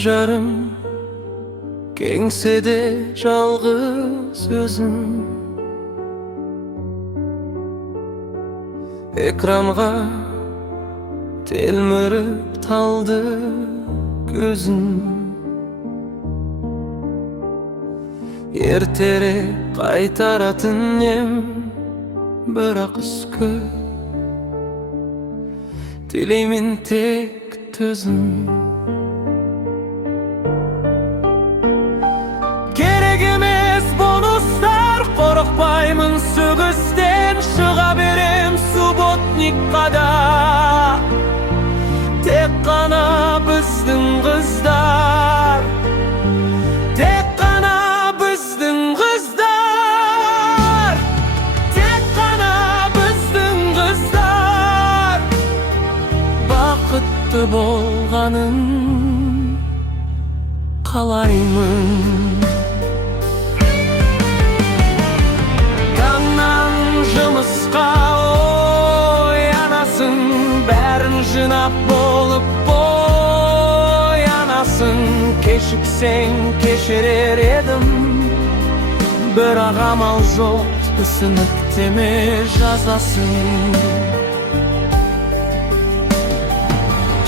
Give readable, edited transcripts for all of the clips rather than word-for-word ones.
жарым, кеңседе жалғыз өзім. Экранға телміріп талды көзім. Ертерек қайтаратын ем, бірақ үскі тілеймін тек төзім. Керек емес бонустар, қорықпаймын сөгістен, шыға берем субботникқа да. Тек қана біздің қыздар, тек қана біздің қыздар, тек қана біздің қыздар. Бақытты болғанын қалаймын. Таңнан жұмысқа оянасың, бәрін жинап болып оянасың. Кешіксең кешірер едім, бірақ амал жоқ, түсініктеме жазасың.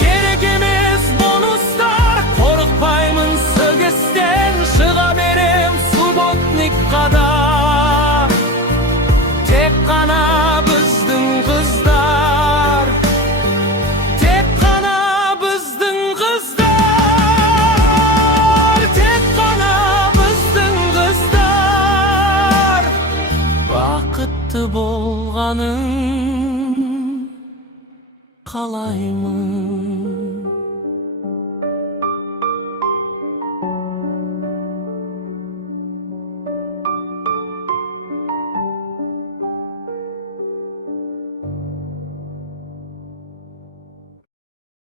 Керек емес бонустар, қорықпаймын сөгістен, шыға берем субботникқа да. Тек қана біздің қыздар, тек қана біздің қыздар, тек қана біздің қыздар. Бақытты болғанын қалаймын.